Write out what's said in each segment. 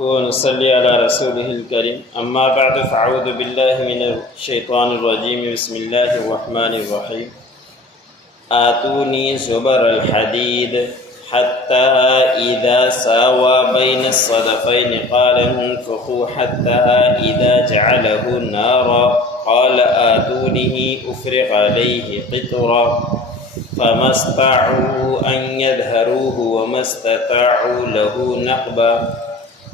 ونصلي على رسوله الكريم أما بعد فأعوذ بالله من الشيطان الرجيم بسم الله الرحمن الرحيم آتوني زبر الحديد حتى إذا ساوى بين الصدفين قال انفخوا حتى إذا جعله نارا قال آتوني أفرغ عليه قطرا فما استطاعوا أن يظهروه وما استطاعوا له نقبا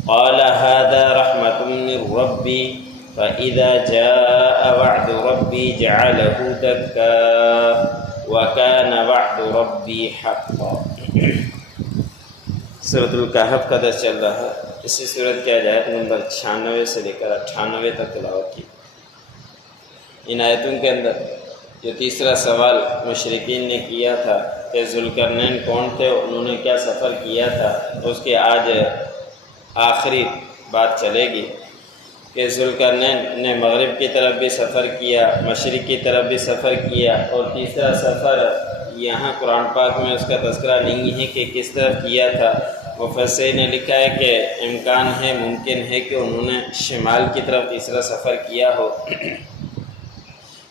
قال هذا رحمة من ربي فإذا جاء وعد ربي جعله دكا وكان وعد ربي حقا۔ سورۃ الکہف کا درس چل رہا ہے۔ اسی سورت کی آیات نمبر 96 سے لے کر 98 تک تلاوت کی۔ ان آیتوں کے اندر جو تیسرا سوال مشرکین نے کیا تھا کہ ذوالقرنین کون تھے، انہوں نے کیا سفر کیا تھا، اس کے آج آخری بات چلے گی کہ ذوالقرنین نے مغرب کی طرف بھی سفر کیا، مشرق کی طرف بھی سفر کیا، اور تیسرا سفر یہاں قرآن پاک میں اس کا تذکرہ نہیں ہے کہ کس طرف کیا تھا۔ مفسرین نے لکھا ہے کہ امکان ہے، ممکن ہے کہ انہوں نے شمال کی طرف تیسرا سفر کیا ہو،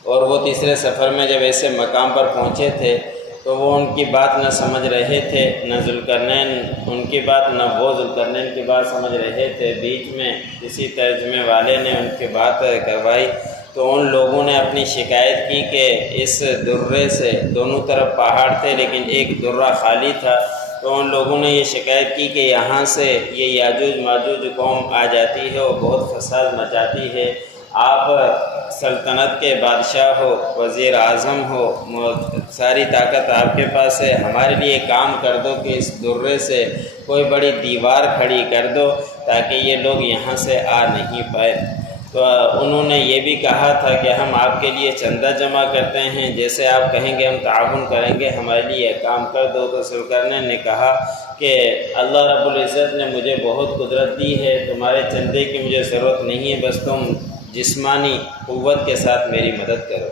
اور وہ تیسرے سفر میں جب ایسے مقام پر پہنچے تھے تو وہ ان کی بات نہ سمجھ رہے تھے، نہ ذوالقرنین ان کی بات، نہ وہ ذوالقرنین کی بات سمجھ رہے تھے۔ بیچ میں کسی ترجمے والے نے ان کی بات کروائی تو ان لوگوں نے اپنی شکایت کی کہ اس درے سے دونوں طرف پہاڑ تھے لیکن ایک درہ خالی تھا، تو ان لوگوں نے یہ شکایت کی کہ یہاں سے یہ یاجوج ماجوج قوم آ جاتی ہے اور بہت فساد مچاتی ہے، آپ سلطنت کے بادشاہ ہو، وزیر اعظم ہو، ساری طاقت آپ کے پاس ہے، ہمارے لیے کام کر دو کہ اس درے سے کوئی بڑی دیوار کھڑی کر دو تاکہ یہ لوگ یہاں سے آ نہیں پائے۔ تو انہوں نے یہ بھی کہا تھا کہ ہم آپ کے لیے چندہ جمع کرتے ہیں، جیسے آپ کہیں گے ہم تعاون کریں گے، ہمارے لیے کام کر دو۔ تو ذوالقرنین نے کہا کہ اللہ رب العزت نے مجھے بہت قدرت دی ہے، تمہارے چندے کی مجھے ضرورت نہیں ہے، بس تم جسمانی قوت کے ساتھ میری مدد کرو۔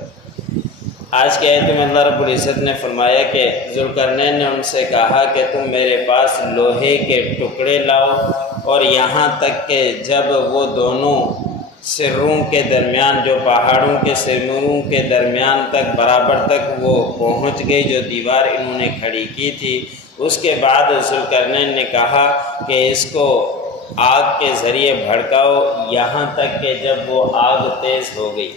آج کے آیت میں اللہ رب العزت نے فرمایا کہ ذوالقرنین نے ان سے کہا کہ تم میرے پاس لوہے کے ٹکڑے لاؤ، اور یہاں تک کہ جب وہ دونوں سروں کے درمیان، جو پہاڑوں کے سروں کے درمیان تک برابر تک وہ پہنچ گئی جو دیوار انہوں نے کھڑی کی تھی، اس کے بعد ذوالقرنین نے کہا کہ اس کو آگ کے ذریعے بھڑکاؤ یہاں تک کہ جب وہ آگ تیز ہو گئی۔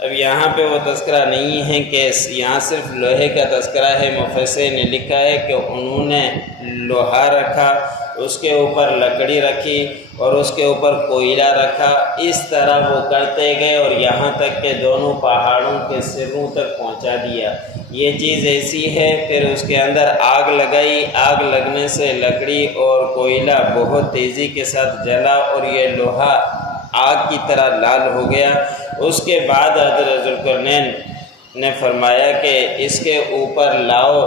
اب یہاں پہ وہ تذکرہ نہیں ہے کہ یہاں صرف لوہے کا تذکرہ ہے۔ مفسرین نے لکھا ہے کہ انہوں نے لوہا رکھا، اس کے اوپر لکڑی رکھی اور اس کے اوپر کوئلہ رکھا، اس طرح وہ کرتے گئے اور یہاں تک کہ دونوں پہاڑوں کے سروں تک پہنچا دیا۔ یہ چیز ایسی ہے، پھر اس کے اندر آگ لگائی، آگ لگنے سے لکڑی اور کوئلہ بہت تیزی کے ساتھ جلا اور یہ لوہا آگ کی طرح لال ہو گیا۔ اس کے بعد حضرت ذوالقرنین نے فرمایا کہ اس کے اوپر لاؤ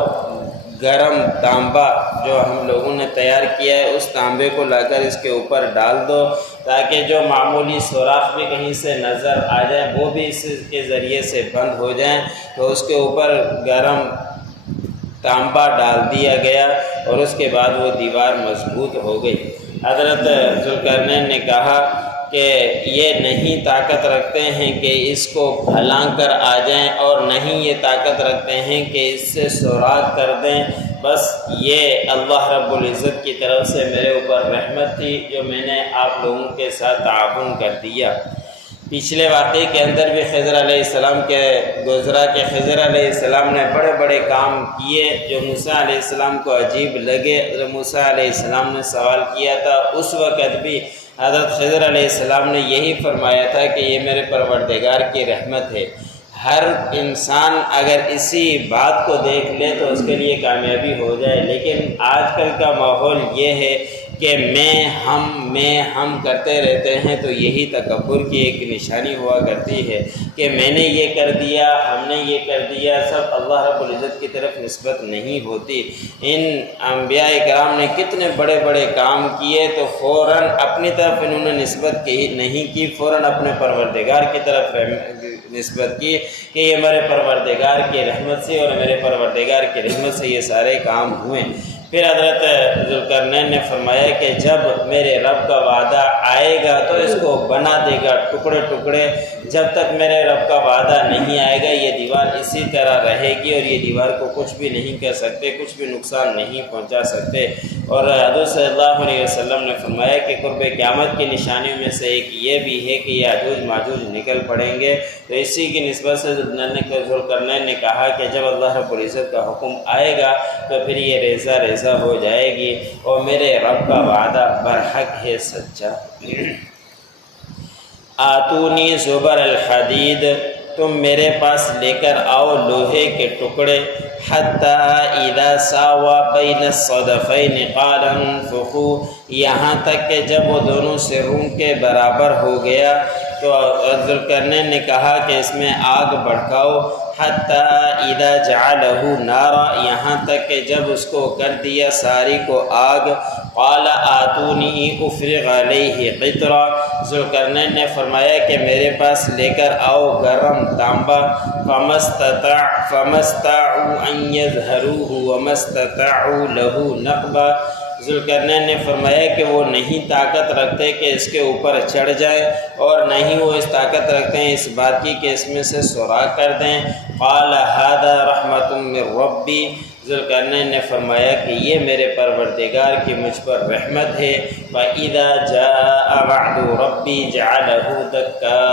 گرم تانبا جو ہم لوگوں نے تیار کیا ہے، اس تانبے کو لا کر اس کے اوپر ڈال دو تاکہ جو معمولی سوراخ بھی کہیں سے نظر آ جائے وہ بھی اس کے ذریعے سے بند ہو جائیں۔ تو اس کے اوپر گرم تانبا ڈال دیا گیا اور اس کے بعد وہ دیوار مضبوط ہو گئی۔ حضرت ذوالقرنین نے کہا کہ یہ نہیں طاقت رکھتے ہیں کہ اس کو پھلانگ کر آ جائیں، اور نہیں یہ طاقت رکھتے ہیں کہ اس سے سوراخ کر دیں، بس یہ اللہ رب العزت کی طرف سے میرے اوپر رحمت تھی جو میں نے آپ لوگوں کے ساتھ تعاون کر دیا۔ پچھلے واقعے کے اندر بھی خضر علیہ السلام کے گزرا کہ خضر علیہ السلام نے بڑے بڑے کام کیے جو موسیٰ علیہ السلام کو عجیب لگے۔ حضرت موسیٰ علیہ السلام نے سوال کیا تھا، اس وقت بھی حضرت خضر علیہ السلام نے یہی فرمایا تھا کہ یہ میرے پروردگار کی رحمت ہے۔ ہر انسان اگر اسی بات کو دیکھ لے تو اس کے لیے کامیابی ہو جائے، لیکن آج کل کا ماحول یہ ہے کہ میں ہم کرتے رہتے ہیں، تو یہی تکبر کی ایک نشانی ہوا کرتی ہے کہ میں نے یہ کر دیا، ہم نے یہ کر دیا، سب اللہ رب العزت کی طرف نسبت نہیں ہوتی۔ ان انبیاء کرام نے کتنے بڑے بڑے کام کیے تو فوراً اپنی طرف انہوں نے نسبت نہیں کی، فوراً اپنے پروردگار کی طرف نسبت کی کہ یہ میرے پروردگار کی رحمت سے اور میرے پروردگار کی رحمت سے یہ سارے کام ہوئے۔ پھر حضرت ذوالقرنین نے فرمایا کہ جب میرے رب کا وعدہ آئے گا تو اس کو بنا دے گا ٹکڑے ٹکڑے، جب تک میرے رب کا وعدہ نہیں آئے گا یہ دیوار اسی طرح رہے گی اور یہ دیوار کو کچھ بھی نہیں کر سکتے، کچھ بھی نقصان نہیں پہنچا سکتے۔ اور حضور صلی اللہ علیہ وسلم نے فرمایا کہ قرب قیامت کی نشانیوں میں سے ایک یہ بھی ہے کہ یاجوج ماجوج نکل پڑیں گے۔ تو اسی کی نسبت سے ذوالقرنین نے کہا کہ جب اللہ رب العزت کا حکم آئے گا تو پھر یہ ریزہ ریزہ ہو جائے گی، اور میرے رب کا وعدہ برحق ہے، سچا۔ آتونی زبر الحدید، تم میرے پاس لے کر آؤ لوہے کے ٹکڑے، حتی اذا ساوا بین الصدفین قال انفخوا، یہاں تک کہ جب وہ دونوں سروں کے برابر ہو گیا تو ذوالقرنین نے کہا کہ اس میں آگ بھڑکاؤ، حتی اذا جعلہ نارا، یہاں تک کہ جب اس کو کر دیا ساری کو آگ، قال آتونی افرغ علیہ قطرا، ذوالقرنین نے فرمایا کہ میرے پاس لے کر آؤ گرم تانبا، فما استطاعوا ان یظہروہ وما استطاعوا لہ نقبا، ذوالقرنین نے فرمایا کہ وہ نہیں طاقت رکھتے کہ اس کے اوپر چڑھ جائیں، اور نہ ہی وہ اس طاقت رکھتے ہیں اس بات کی کہ اس میں سے سوراخ کر دیں۔ قال ھذا رحمۃ من ربی، ذوالقرنین نے فرمایا کہ یہ میرے پروردگار کی مجھ پر رحمت ہے۔ وَإِذَا جَاءَ وَعْدُ رَبِّي جَعَلَهُ دَكًّا،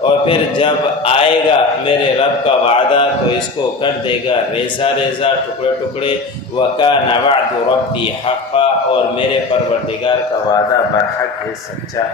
اور پھر جب آئے گا میرے رب کا وعدہ تو اس کو کر دے گا ریزہ ریزہ، ٹکڑے ٹکڑے۔ وَكَانَ وَعْدُ رَبِّي حَقًّا، اور میرے پروردگار کا وعدہ برحق ہے، سچا۔